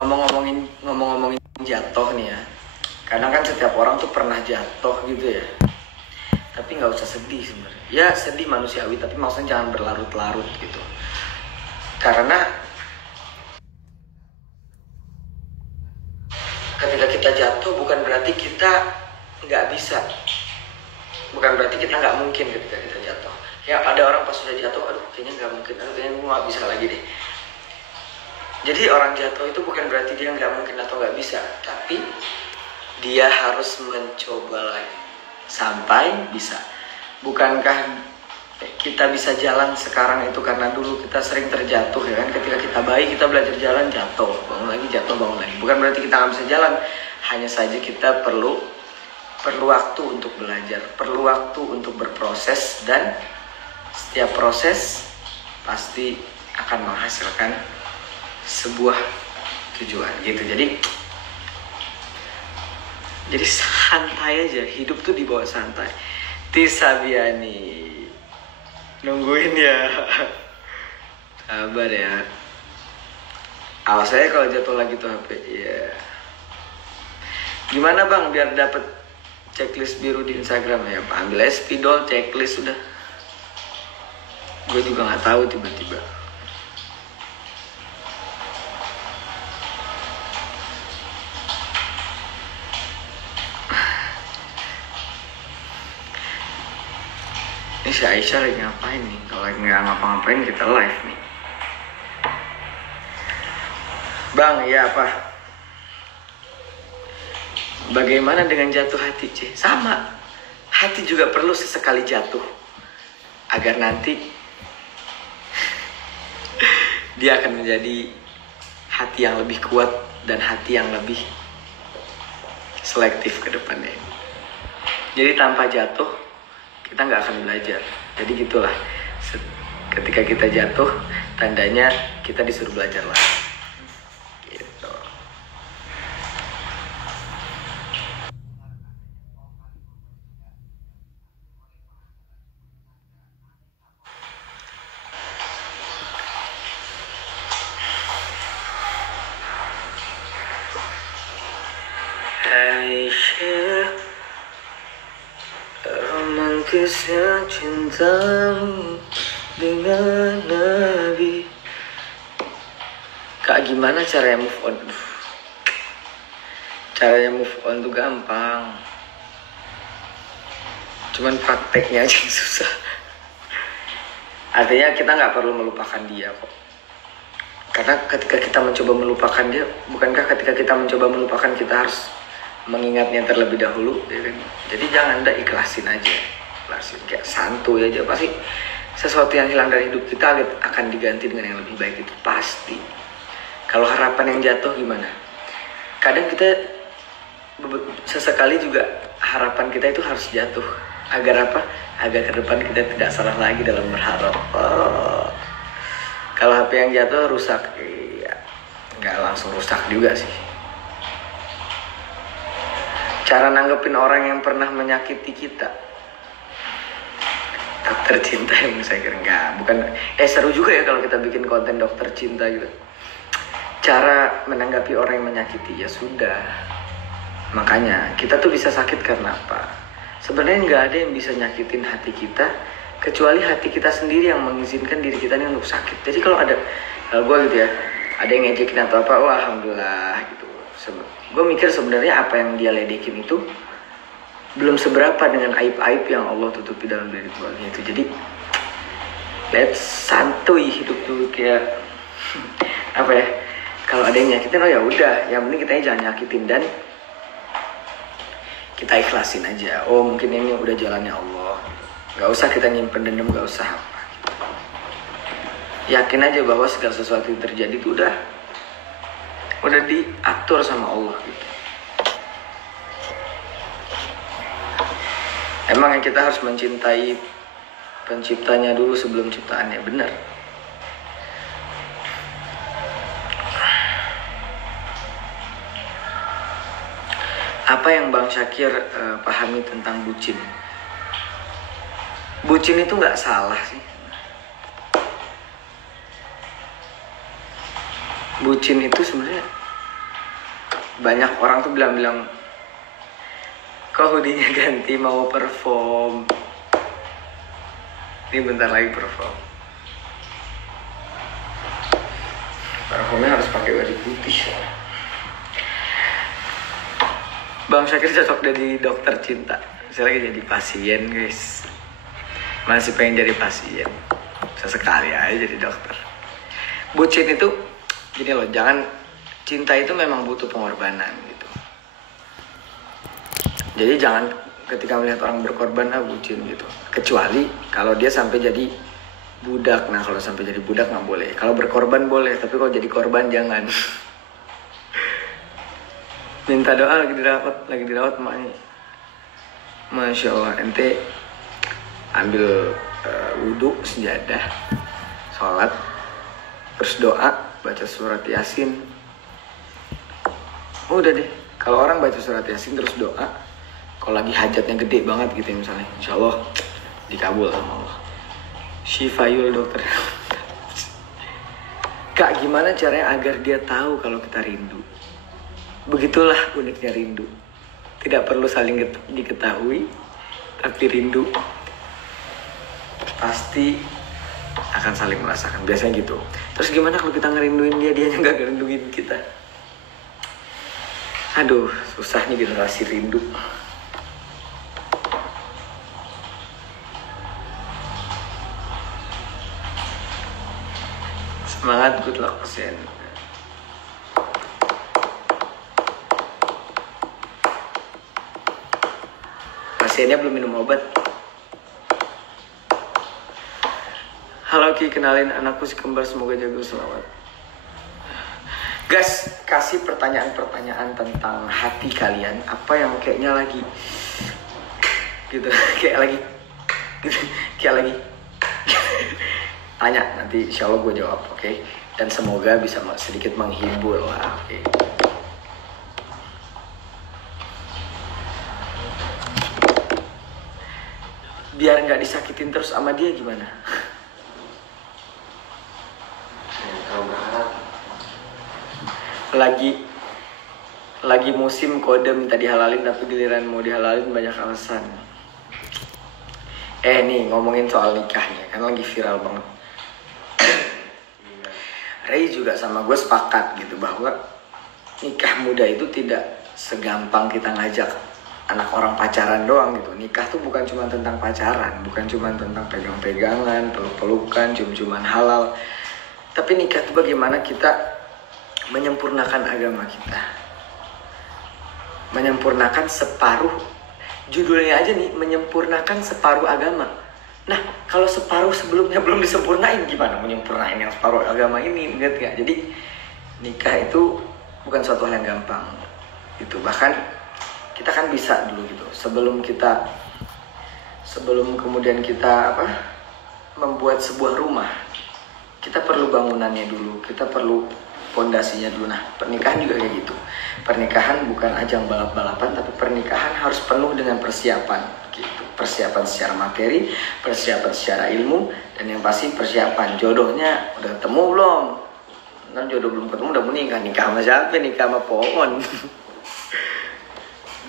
Ngomong-ngomongin jatuh nih ya. Kadang kan setiap orang tuh pernah jatuh gitu ya. Tapi nggak usah sedih sebenarnya. Ya sedih manusiawi, tapi maksudnya jangan berlarut-larut gitu. Karena ketika kita jatuh bukan berarti kita nggak bisa. Bukan berarti kita nggak mungkin ketika kita jatuh. Ya ada orang pas sudah jatuh, aduh kayaknya nggak mungkin, aduh kayaknya gue nggak bisa lagi deh. Jadi orang jatuh itu bukan berarti dia nggak mungkin atau nggak bisa, tapi dia harus mencoba lagi sampai bisa. Bukankah kita bisa jalan sekarang itu karena dulu kita sering terjatuh ya kan? Ketika kita bayi kita belajar jalan, jatuh, bangun lagi, jatuh, bangun lagi. Bukan berarti kita nggak bisa jalan, hanya saja kita perlu waktu untuk belajar, perlu waktu untuk berproses, dan setiap proses pasti akan menghasilkan sebuah tujuan gitu. Jadi santai aja, hidup tuh dibawa santai. Tisabiani nungguin ya. Sabar ya. Awas saya kalau jatuh lagi tuh HP ya. Gimana bang biar dapet checklist biru di Instagram ya? Ambil spidol checklist udah. Gue juga nggak tahu tiba-tiba. Ini si Aisyah lagi ngapain nih? Kalau lagi nggak ngapa-ngapain kita live nih. Bang, ya apa? Bagaimana dengan jatuh hati, C? Sama. Hati juga perlu sesekali jatuh. Agar nanti dia akan menjadi hati yang lebih kuat dan hati yang lebih selektif ke depannya. Jadi tanpa jatuh, kita nggak akan belajar. Jadi gitulah. Ketika kita jatuh, tandanya kita disuruh belajar lah. Gitu. Aisyah, romantisnya cintamu dengan Nabi. Kak, gimana caranya move on? Caranya move on tuh gampang, cuman prakteknya aja yang susah. Artinya kita nggak perlu melupakan dia kok. Karena ketika kita mencoba melupakan dia, bukankah ketika kita mencoba melupakan kita harus mengingatnya terlebih dahulu, ya kan? Jadi jangan ikhlasin aja, ikhlasin kayak santuy aja. Pasti sesuatu yang hilang dari hidup kita akan diganti dengan yang lebih baik, itu pasti. Kalau harapan yang jatuh gimana? Kadang kita sesekali juga harapan kita itu harus jatuh. Agar apa? Agar ke depan kita tidak salah lagi dalam berharap. Kalau HP yang jatuh rusak, iya, nggak langsung rusak juga sih. Cara nanggepin orang yang pernah menyakiti kita. Dokter cinta yang saya kira bukan. Seru juga ya kalau kita bikin konten dokter cinta gitu. Cara menanggapi orang yang menyakiti, ya sudah. Makanya kita tuh bisa sakit karena apa? Sebenarnya nggak ada yang bisa nyakitin hati kita kecuali hati kita sendiri yang mengizinkan diri kita ini untuk sakit. Jadi kalau ada gue gitu ya, ada yang ngejekin atau apa, wah alhamdulillah gitu. Gue mikir sebenarnya apa yang dia ledekin itu belum seberapa dengan aib-aib yang Allah tutupi dalam diri gue gitu. Jadi let's santuy hidup dulu kayak apa ya? Kalau ada yang nyakitin, oh ya udah, yang penting kita jangan nyakitin dan kita ikhlasin aja. Oh mungkin ini udah jalannya Allah. Gak usah kita nyimpen dendam, gak usah apa. Yakin aja bahwa segala sesuatu yang terjadi itu udah diatur sama Allah gitu. Emang yang kita harus mencintai penciptanya dulu sebelum ciptaannya, benar. Apa yang Bang Syakir pahami tentang bucin? Bucin itu nggak salah sih. Bucin itu sebenarnya banyak orang tuh bilang kok hoodie-nya ganti mau perform. Ini bentar lagi perform. Performnya harus pakai baju putih. Bang Syakir cocok jadi dokter cinta. Saya lagi jadi pasien guys. Masih pengen jadi pasien. Sesekali aja jadi dokter. Bucin itu gini loh, jangan, cinta itu memang butuh pengorbanan gitu. Jadi jangan ketika melihat orang berkorban bucin gitu. Kecuali kalau dia sampai jadi budak. Nah kalau sampai jadi budak nggak boleh. Kalau berkorban boleh, tapi kalau jadi korban jangan. Minta doa lagi dirawat maknya. Masya Allah, ente ambil wudhu, sejadah, sholat, terus doa, baca surat Yasin. Udah deh, kalau orang baca surat Yasin terus doa, kalau lagi hajatnya gede banget gitu misalnya, insya Allah dikabul sama Allah. Syifayul dokter. Kak, gimana caranya agar dia tahu kalau kita rindu? Begitulah uniknya rindu. Tidak perlu saling diketahui, tapi rindu pasti akan saling merasakan. Biasanya gitu. Terus gimana kalau kita ngerinduin dia, dia nggak ngerinduin kita? Aduh, susah nih generasi rindu. Semangat, good luck pasien. Pasiennya belum minum obat. Halo Ki, kenalin anakku si kembar, semoga jago selamat. Guys, kasih pertanyaan-pertanyaan tentang hati kalian. Apa yang kayaknya lagi gitu, kayak lagi tanya, nanti insya Allah gue jawab, oke? Dan semoga bisa sedikit menghibur lah, oke? Biar nggak disakitin terus sama dia gimana? Lagi musim kode minta dihalalin, tapi giliran mau dihalalin banyak alasan. Nih ngomongin soal nikahnya, kan lagi viral banget. Ray juga sama gue sepakat gitu bahwa nikah muda itu tidak segampang kita ngajak anak orang pacaran doang gitu. Nikah tuh bukan cuma tentang pacaran, bukan cuma tentang pegang-pegangan, peluk-pelukan, cium-ciuman halal. Tapi nikah tuh bagaimana kita menyempurnakan agama kita. Menyempurnakan separuh, judulnya aja nih, menyempurnakan separuh agama. Nah, kalau separuh sebelumnya belum disempurnain, gimana menyempurnain yang separuh agama ini? Ingat gak? Jadi nikah itu bukan suatu hal yang gampang gitu. Bahkan kita kan bisa dulu gitu, sebelum kemudian kita membuat sebuah rumah, kita perlu bangunannya dulu, kita perlu pondasinya dulu. Nah, pernikahan juga kayak gitu. Pernikahan bukan ajang balap-balapan, tapi pernikahan harus penuh dengan persiapan gitu. Persiapan secara materi, persiapan secara ilmu, dan yang pasti persiapan jodohnya udah ketemu belum? Kan jodoh belum ketemu udah menikah. Nikah sama siapa? Nikah sama pohon.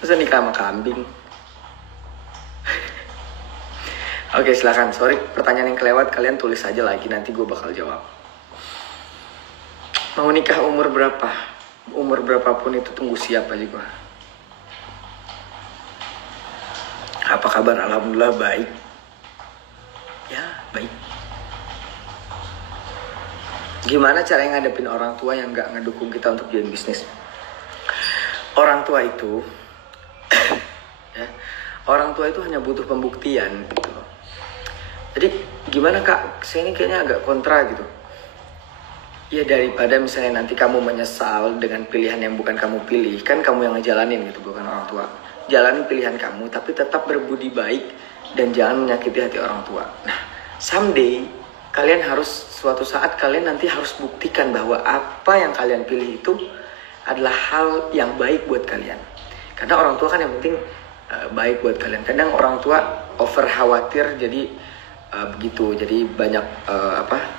Masa nikah sama kambing? Oke, silakan. Sorry, pertanyaan yang kelewat kalian tulis aja lagi, nanti gue bakal jawab. Mau nikah umur berapa? Umur berapapun itu tunggu siap aja gue. Apa kabar? Alhamdulillah baik. Ya, baik. Gimana caranya ngadepin orang tua yang gak ngedukung kita untuk jalan bisnis? Orang tua itu ya, orang tua itu hanya butuh pembuktian gitu loh. Jadi gimana kak, saya ini kayaknya agak kontra gitu. Ya daripada misalnya nanti kamu menyesal dengan pilihan yang bukan kamu pilih, kan kamu yang ngejalanin gitu, bukan orang tua. Jalani pilihan kamu, tapi tetap berbudi baik dan jangan menyakiti hati orang tua. Nah, someday kalian harus, suatu saat kalian nanti harus buktikan bahwa apa yang kalian pilih itu adalah hal yang baik buat kalian. Karena orang tua kan yang penting baik buat kalian. Kadang orang tua over khawatir, jadi begitu, jadi banyak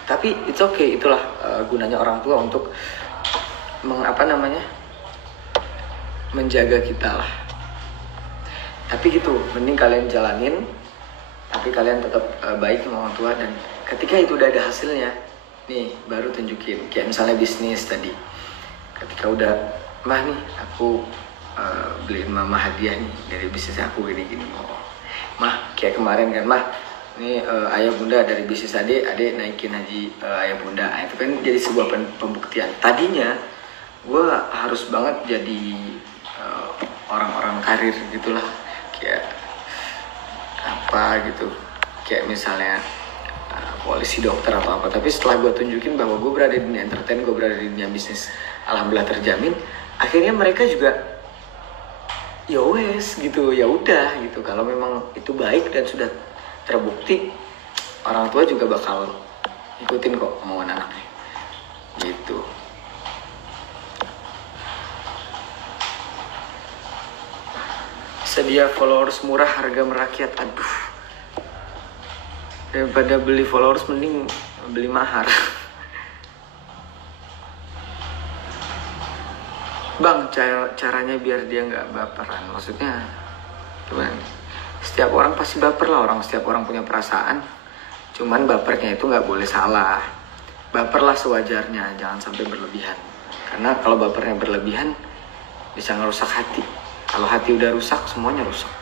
tapi it's okay, itulah gunanya orang tua untuk menjaga kita lah. Tapi gitu, mending kalian jalanin, tapi kalian tetap baik sama orang tua. Dan ketika itu udah ada hasilnya, nih baru tunjukin. Kayak misalnya bisnis tadi, ketika udah, mah nih aku beliin mama hadiah nih dari bisnis aku gini-gini. Oh, mah kayak kemarin kan, mah ini ayah bunda dari bisnis adik naikin haji ayah bunda. Nah, itu kan jadi sebuah pembuktian. Tadinya gue harus banget jadi orang-orang karir gitulah, kayak apa gitu, kayak misalnya polisi, dokter atau apa. Tapi setelah gue tunjukin bahwa gue berada di dunia entertain, gue berada di dunia bisnis, alhamdulillah terjamin. Akhirnya mereka juga ya wes gitu, ya udah gitu. Kalau memang itu baik dan sudah terbukti, orang tua juga bakal ikutin kok kemauan anaknya gitu. Sedia followers murah, harga merakyat. Aduh, daripada beli followers mending beli mahar. Bang, caranya biar dia nggak baperan. Maksudnya gimana? Setiap orang pasti baper lah, setiap orang punya perasaan. Cuman bapernya itu nggak boleh salah. Baperlah sewajarnya, jangan sampai berlebihan. Karena kalau bapernya berlebihan bisa ngerusak hati. Kalau hati udah rusak, semuanya rusak.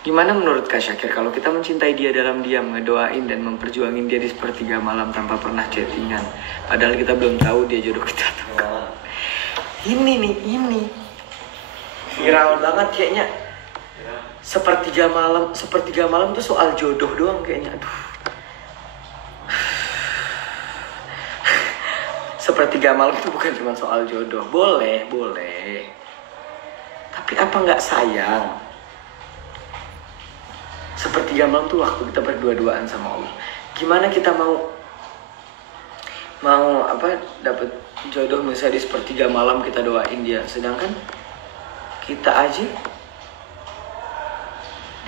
Gimana menurut Kak Syakir kalau kita mencintai dia dalam diam, ngedoain dan memperjuangin dia di sepertiga malam tanpa pernah chattingan, padahal kita belum tahu dia jodoh kita atau enggak? Ini viral banget kayaknya. Sepertiga malam tuh soal jodoh doang kayaknya. Aduh. Sepertiga malam itu bukan cuma soal jodoh. Boleh. Tapi apa nggak sayang? Sepertiga malam tuh waktu kita berdua-duaan sama Allah. Gimana kita mau dapat jodoh misalnya di sepertiga malam kita doain dia, sedangkan kita aja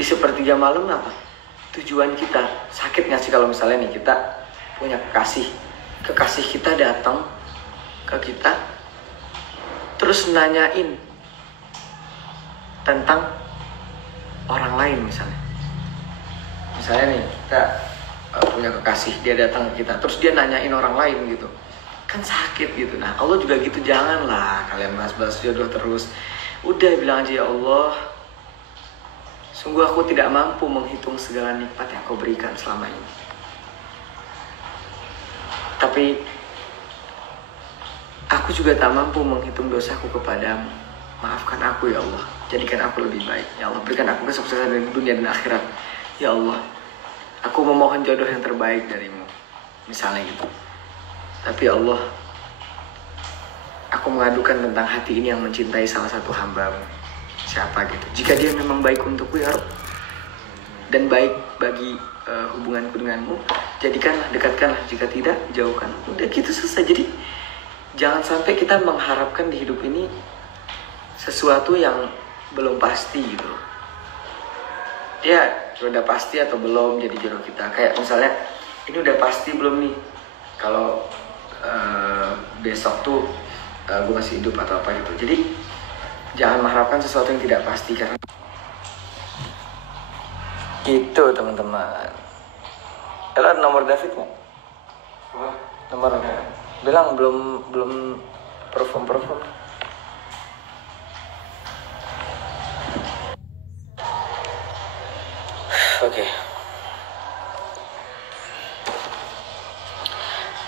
di sepertiga malam apa? Tujuan kita sakit nggak sih kalau misalnya nih kita punya kekasih kita datang ke kita terus nanyain tentang orang lain misalnya nih kita punya kekasih, dia datang ke kita terus dia nanyain orang lain gitu, kan sakit gitu. Nah Allah juga gitu, janganlah kalian bahas-bahas jodoh terus. Udah bilang aja, ya Allah, sungguh aku tidak mampu menghitung segala nikmat yang kau berikan selama ini, tapi aku juga tak mampu menghitung dosaku kepadamu. Maafkan aku ya Allah, jadikan aku lebih baik. Ya Allah, berikan aku kesuksesan di dunia dan akhirat. Ya Allah, aku memohon jodoh yang terbaik darimu, misalnya gitu. Tapi ya Allah, aku mengadukan tentang hati ini yang mencintai salah satu hambamu. Siapa gitu? Jika dia memang baik untukku ya Rabb, dan baik bagi hubunganku denganmu, jadikanlah, dekatkanlah. Jika tidak, jauhkan. Udah gitu selesai. Jadi jangan sampai kita mengharapkan di hidup ini sesuatu yang belum pasti gitu loh. Ya, udah pasti atau belum jadi jodoh kita. Kayak misalnya, ini udah pasti belum nih kalau besok tuh gue masih hidup atau apa gitu. Jadi jangan mengharapkan sesuatu yang tidak pasti, karena itu teman-teman. Lo ada nomor David nggak? Nomor bilang belum perform. Oke.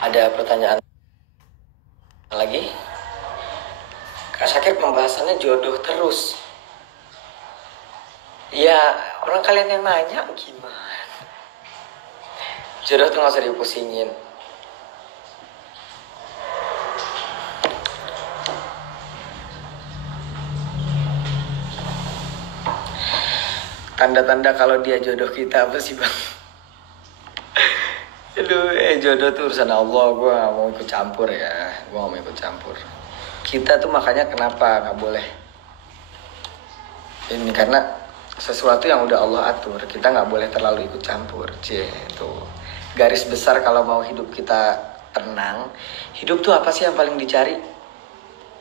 Ada pertanyaan lagi? Kak Syakir pembahasannya jodoh terus. Ya, orang kalian yang nanya gimana? Jodoh tuh gak usah dipusingin. Tanda-tanda kalau dia jodoh kita apa sih bang? Aduh, jodoh tuh urusan Allah. Gue gak mau ikut campur ya. Gue gak mau ikut campur. Kita tuh makanya kenapa gak boleh ini, karena sesuatu yang udah Allah atur, kita gak boleh terlalu ikut campur. Tuh garis besar kalau mau hidup kita tenang. Hidup tuh apa sih yang paling dicari?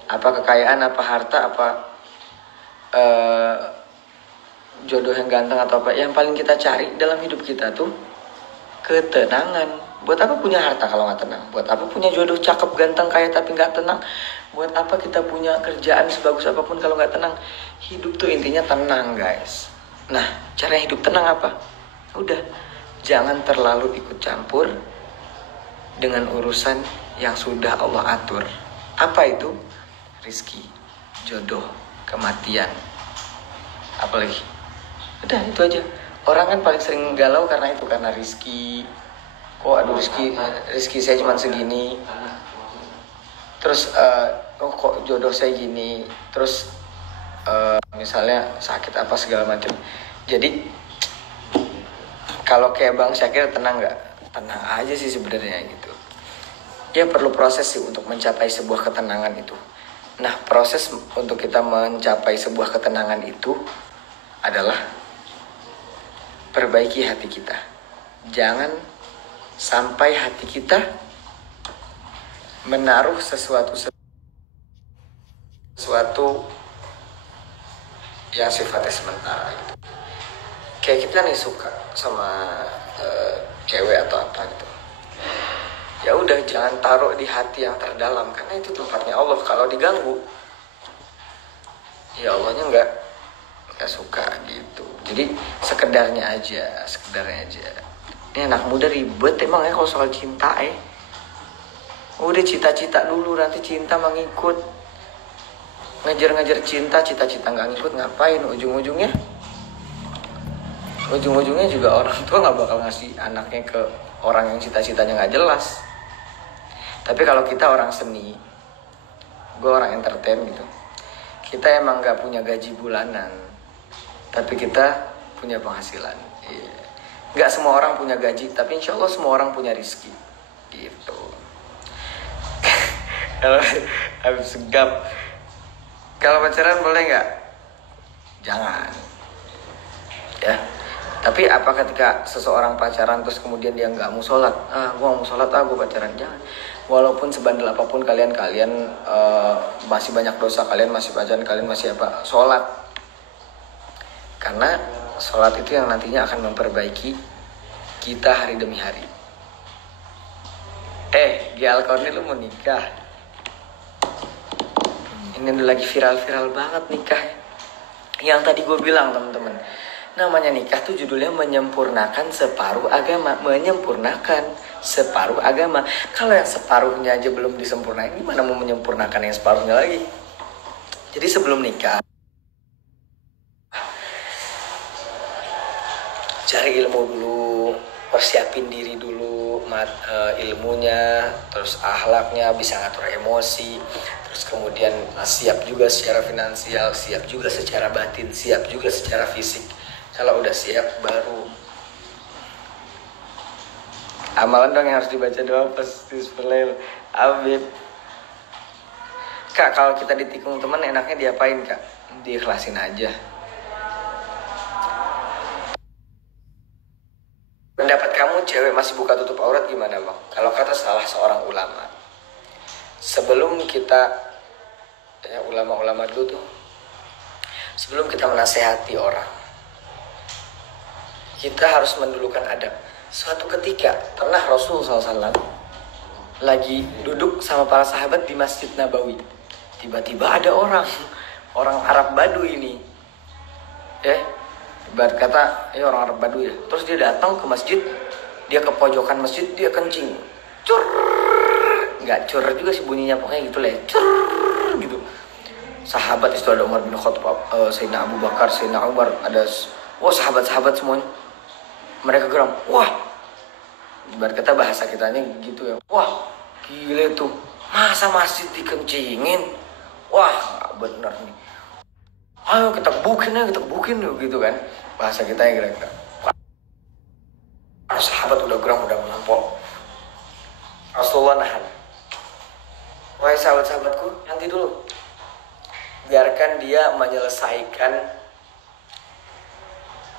Apa kekayaan, apa harta, apa jodoh yang ganteng atau apa. Yang paling kita cari dalam hidup kita tuh ketenangan. Buat apa punya harta kalau nggak tenang? Buat apa punya jodoh cakep, ganteng, kaya tapi nggak tenang? Buat apa kita punya kerjaan sebagus apapun kalau nggak tenang? Hidup tuh intinya tenang, guys. Nah, cara hidup tenang apa? Udah, jangan terlalu ikut campur dengan urusan yang sudah Allah atur. Apa itu? Rizki, jodoh, kematian, apalagi. Udah, itu aja. Orang kan paling sering galau karena itu, karena rizki. Kok aduh rizki saya cuma segini. Terus kok jodoh saya gini. Terus misalnya sakit apa segala macam. Jadi kalau kayak Bang Syakir tenang nggak? Tenang aja sih sebenarnya gitu. Ya perlu proses sih untuk mencapai sebuah ketenangan itu. Nah, proses untuk kita mencapai sebuah ketenangan itu adalah perbaiki hati kita. Jangan sampai hati kita menaruh sesuatu yang sifatnya sementara gitu. Kayak kita nih suka sama cewek atau apa gitu. Ya udah, jangan taruh di hati yang terdalam, karena itu tempatnya Allah. Kalau diganggu, ya Allahnya nggak suka gitu. Jadi sekedarnya aja. Ini anak muda ribet emang ya kalau soal cinta Udah cita-cita dulu, nanti cinta mengikut. Ngejar-ngejar cinta, cita-cita nggak ngikut, ngapain? Ujung-ujungnya juga orang tua nggak bakal ngasih anaknya ke orang yang cita-citanya nggak jelas. Tapi kalau kita orang seni, gue orang entertain gitu, kita emang nggak punya gaji bulanan, tapi kita punya penghasilan. Nggak semua orang punya gaji, tapi insya Allah semua orang punya rezeki gitu. Kalau habis segap, kalau pacaran boleh nggak? Jangan ya. Tapi apa ketika seseorang pacaran terus kemudian dia nggak mau sholat? Gue mau sholat, gue pacaran. Jangan. Walaupun sebandel apapun kalian masih banyak dosa, kalian masih pacaran, kalian masih apa? Sholat. Karena sholat itu yang nantinya akan memperbaiki kita hari demi hari. Alkorni lu mau nikah? Ini udah lagi viral-viral banget nikah. Yang tadi gue bilang teman-teman, namanya nikah tuh judulnya menyempurnakan separuh agama. Menyempurnakan separuh agama. Kalau yang separuhnya aja belum disempurnakan, gimana mau menyempurnakan yang separuhnya lagi? Jadi sebelum nikah, cari ilmu dulu, persiapin diri dulu, ilmunya, terus akhlaknya, bisa ngatur emosi, terus kemudian siap juga secara finansial, siap juga secara batin, siap juga secara fisik. Kalau udah siap baru amalan dong yang harus dibaca doa pas Bismillah. Habib Kak, kalau kita ditikung teman enaknya diapain Kak? Diikhlasin aja. Pendapat kamu cewek masih buka tutup aurat gimana Bang? Kalau kata salah seorang ulama, sebelum kita ulama-ulama dulu tuh, sebelum kita menasehati orang, kita harus mendulukan adab. Suatu ketika pernah Rasulullah SAW lagi duduk sama para sahabat di Masjid Nabawi. Tiba-tiba ada orang Arab Baduy ini, ibarat kata orang Arab Baduy ya. Terus dia datang ke masjid, dia ke pojokan masjid, dia kencing, cur, nggak cur juga sih bunyinya, pokoknya gitu lah, cur gitu. Sahabat itu ada Umar bin Khattab, Sayyidina Abu Bakar, Sayyidina Umar, ada sahabat-sahabat semuanya. Mereka geram, wah, ibarat kata bahasa kitanya gitu ya, wah gile tuh, masa masjid dikencingin, wah nggak bener nih, ayo kita kebukin gitu kan, bahasa kita yang kira-kira. Sahabat udah geram, udah melampau. Rasulullah nahan, wahai sahabat-sahabatku, nanti dulu, biarkan dia menyelesaikan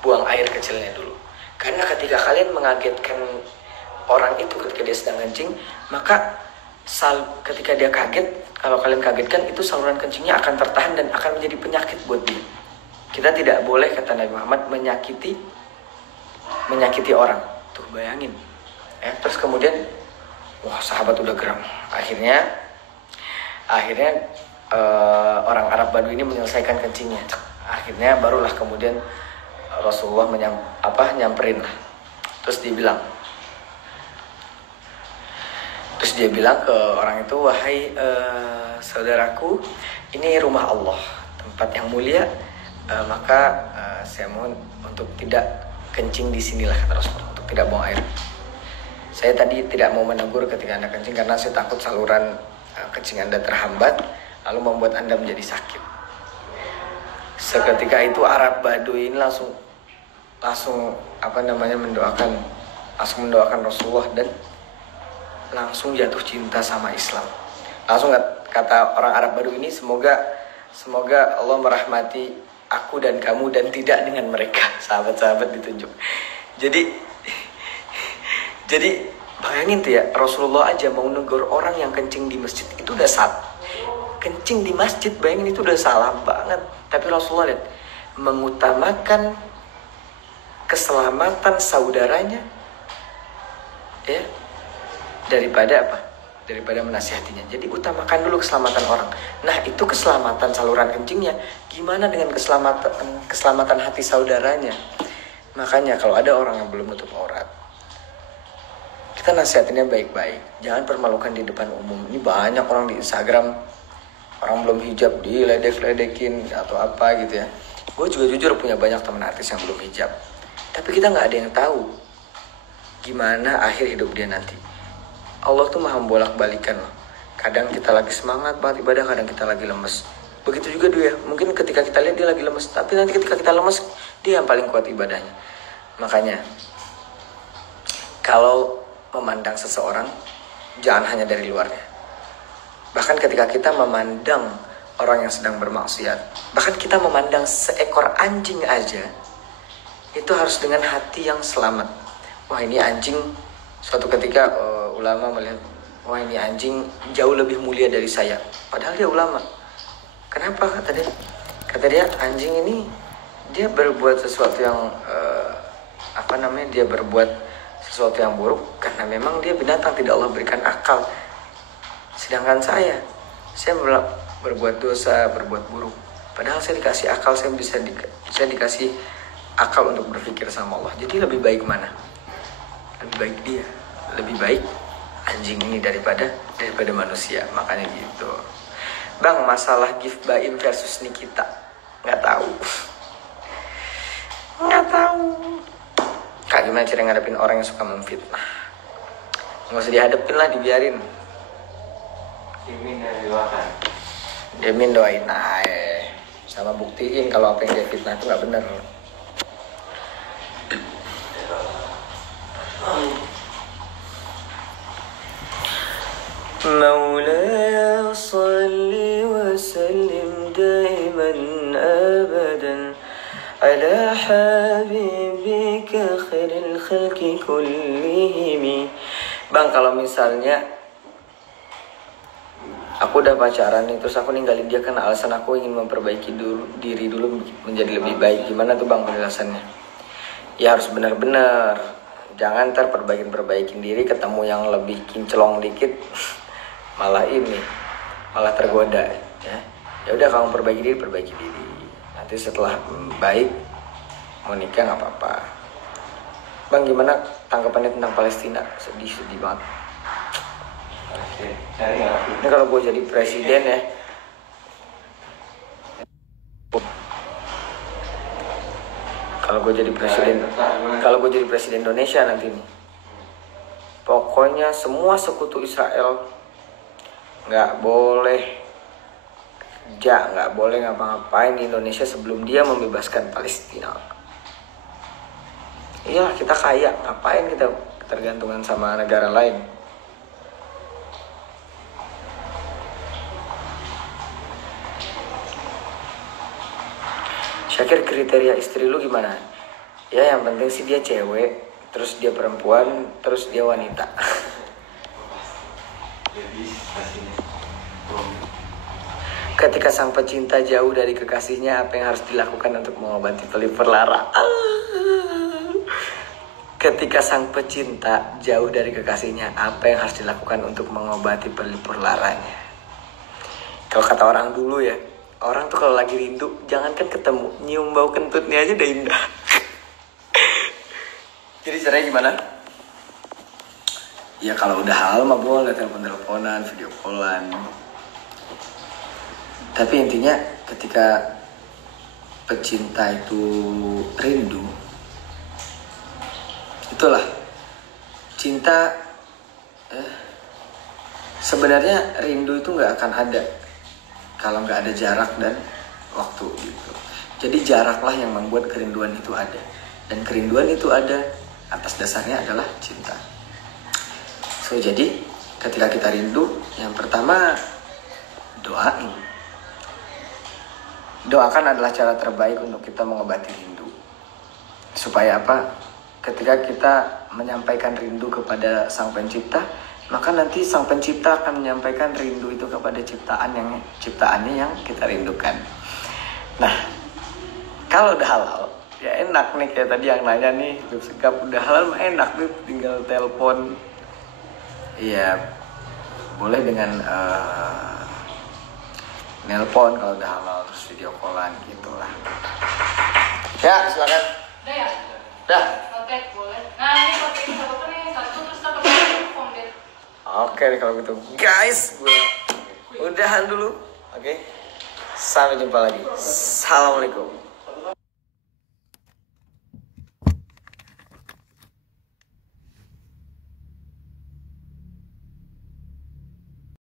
buang air kecilnya dulu. Karena ketika kalian mengagetkan orang itu ketika dia sedang kencing, maka ketika dia kaget, kalau kalian kagetkan, itu saluran kencingnya akan tertahan dan akan menjadi penyakit buat dia. Kita tidak boleh, kata Nabi Muhammad, menyakiti orang. Tuh bayangin. Terus kemudian, wah sahabat udah geram. Akhirnya orang Arab Badui ini menyelesaikan kencingnya. Akhirnya barulah kemudian Rasulullah nyamperin lah. Terus dia bilang ke orang itu, wahai saudaraku, ini rumah Allah, tempat yang mulia, maka saya mohon untuk tidak kencing di sinilah, kata Rasulullah, untuk tidak buang air. Saya tadi tidak mau menegur ketika Anda kencing karena saya takut saluran kencing Anda terhambat, lalu membuat Anda menjadi sakit. Seketika itu Arab Badui ini langsung mendoakan Rasulullah dan langsung jatuh cinta sama Islam. Langsung kata orang Arab Badui ini, semoga Allah merahmati aku dan kamu dan tidak dengan mereka. Sahabat-sahabat ditunjuk. Jadi bayangin tuh ya, Rasulullah aja mau negur orang yang kencing di masjid itu udah salah. Kencing di masjid, bayangin itu udah salah banget. Tapi Rasulullah lihat, mengutamakan keselamatan saudaranya ya daripada menasihatinya. Jadi utamakan dulu keselamatan orang. Nah, itu keselamatan saluran kencingnya. Gimana dengan keselamatan hati saudaranya? Makanya kalau ada orang yang belum nutup aurat, kita nasihatinnya baik-baik. Jangan permalukan di depan umum. Ini banyak orang di Instagram, orang belum hijab diledek-ledekin atau apa gitu ya. Gue juga jujur punya banyak teman artis yang belum hijab. Tapi kita nggak ada yang tahu gimana akhir hidup dia nanti. Allah tuh maha bolak-balikan loh. Kadang kita lagi semangat banget ibadah, kadang kita lagi lemes. Begitu juga dia. Mungkin ketika kita lihat dia lagi lemes, tapi nanti ketika kita lemes, dia yang paling kuat ibadahnya. Makanya, kalau memandang seseorang, jangan hanya dari luarnya. Bahkan ketika kita memandang orang yang sedang bermaksiat, bahkan kita memandang seekor anjing aja, itu harus dengan hati yang selamat. Wah, ini anjing, suatu ketika ulama melihat, wah ini anjing jauh lebih mulia dari saya. Padahal dia ulama. Kenapa? Kata dia anjing ini dia berbuat sesuatu yang dia berbuat sesuatu yang buruk karena memang dia binatang, tidak Allah berikan akal. Sedangkan saya berbuat dosa, berbuat buruk. Padahal saya dikasih akal, saya dikasih akal untuk berpikir sama Allah. Jadi lebih baik mana? Lebih baik dia, lebih baik anjing ini daripada manusia. Makanya gitu. Bang, masalah Gift Baim versus Nikita, nggak tahu. Kak, gimana cara ngadepin orang yang suka memfitnah? Nggak usah dihadepin lah, dibiarin. Dimin doain aja, sama buktiin kalau apa yang dia fitnah itu nggak benar. مولاي صل وسلم دائما أبدا على حبيبك خير الخلق كلهم. Bang, kalau misalnya aku udah pacaran nih, terus aku ninggalin dia karena alasan aku ingin memperbaiki diri dulu menjadi lebih baik, gimana tuh bang penjelasannya? Ya harus benar-benar, jangan ntar perbaikin diri, ketemu yang lebih kinclong dikit malah tergoda ya. Ya udah, kamu perbaiki diri. Nanti setelah baik mau nikah nggak apa-apa. Bang, gimana tanggapannya tentang Palestina? Sedih banget. Ini kalau gue jadi presiden ya, kalau gue jadi presiden Indonesia nanti nih, pokoknya semua sekutu Israel nggak boleh ngapa-ngapain di Indonesia sebelum dia membebaskan Palestina. Iyalah, kita kaya, ngapain kita ketergantungan sama negara lain? Syakir, kriteria istri lu gimana? Ya yang penting sih dia cewek, terus dia perempuan, terus dia wanita. Ketika sang pecinta jauh dari kekasihnya, apa yang harus dilakukan untuk mengobati pelipur lara? Ketika sang pecinta jauh dari kekasihnya, apa yang harus dilakukan untuk mengobati pelipur laranya? Kalau kata orang dulu ya, orang tuh kalau lagi rindu, jangankan ketemu, nyium bau kentutnya aja udah indah. Jadi caranya gimana? Ya kalau udah hal mah boleh telepon-teleponan, video callan. Tapi intinya ketika pecinta itu rindu, itulah cinta. Sebenarnya rindu itu nggak akan ada kalau nggak ada jarak dan waktu gitu. Jadi jaraklah yang membuat kerinduan itu ada, dan kerinduan itu ada atas dasarnya adalah cinta. So jadi ketika kita rindu, yang pertama doain. Doakan adalah cara terbaik untuk kita mengobati rindu. Supaya apa? Ketika kita menyampaikan rindu kepada Sang Pencipta, maka nanti Sang Pencipta akan menyampaikan rindu itu kepada ciptaannya yang kita rindukan. Nah, kalau udah halal, ya enak nih, kayak tadi yang nanya nih, Beb Segap udah halal mah enak nih, tinggal telepon. Iya, boleh dengan nelpon kalau udah halal, terus video callan gitulah. Ya, silakan. Udah ya? Udah. Oke, boleh. Nah, ini pakai apa nih? Satu terus kita pakai form deh. Oke nih kalau gitu. Guys, gue udahan dulu. Oke. Sampai jumpa lagi. Assalamualaikum.